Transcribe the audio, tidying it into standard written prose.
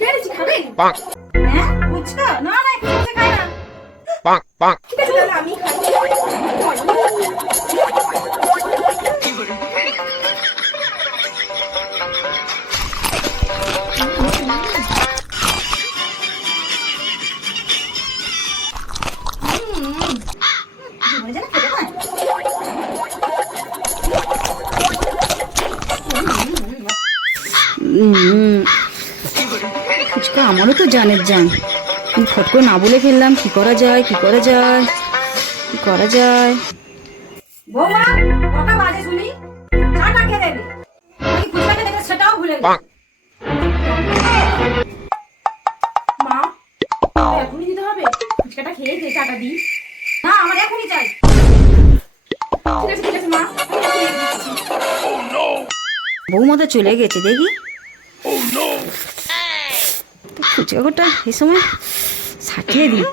ফুচকা এনেছি, খাবে? bonk, হ্যাঁ ফুচকা? না না ফুচকা খাই না। bonk, bonk. ঠিক আছে তাহলে আমি খাই। জীবনে যেন খেতে পায়। ফুচকা আমারও তো জানের জান, কিন্তু ফট করে না বলে ফেললাম। কি করা যায়, কি করা যায়, কি করা যায়? বৌমা কটা বাজে শুনি? চাটা খেয়ে দেবে নাকি ফুচকা খেতে দেবে সেটাও ভুলে গেছে। Bonk. মা এখনই দিতে হবে? ফুচকাটা খেয়ে দে, চাটা দিই। না আমার এখনই চাই। ঠিক আছে মা, আমি এখনই দিচ্ছি। বৌমাতা চলে গেছে দেখি। ফুচকা গোটা এই সময় সাজিয়ে দিই।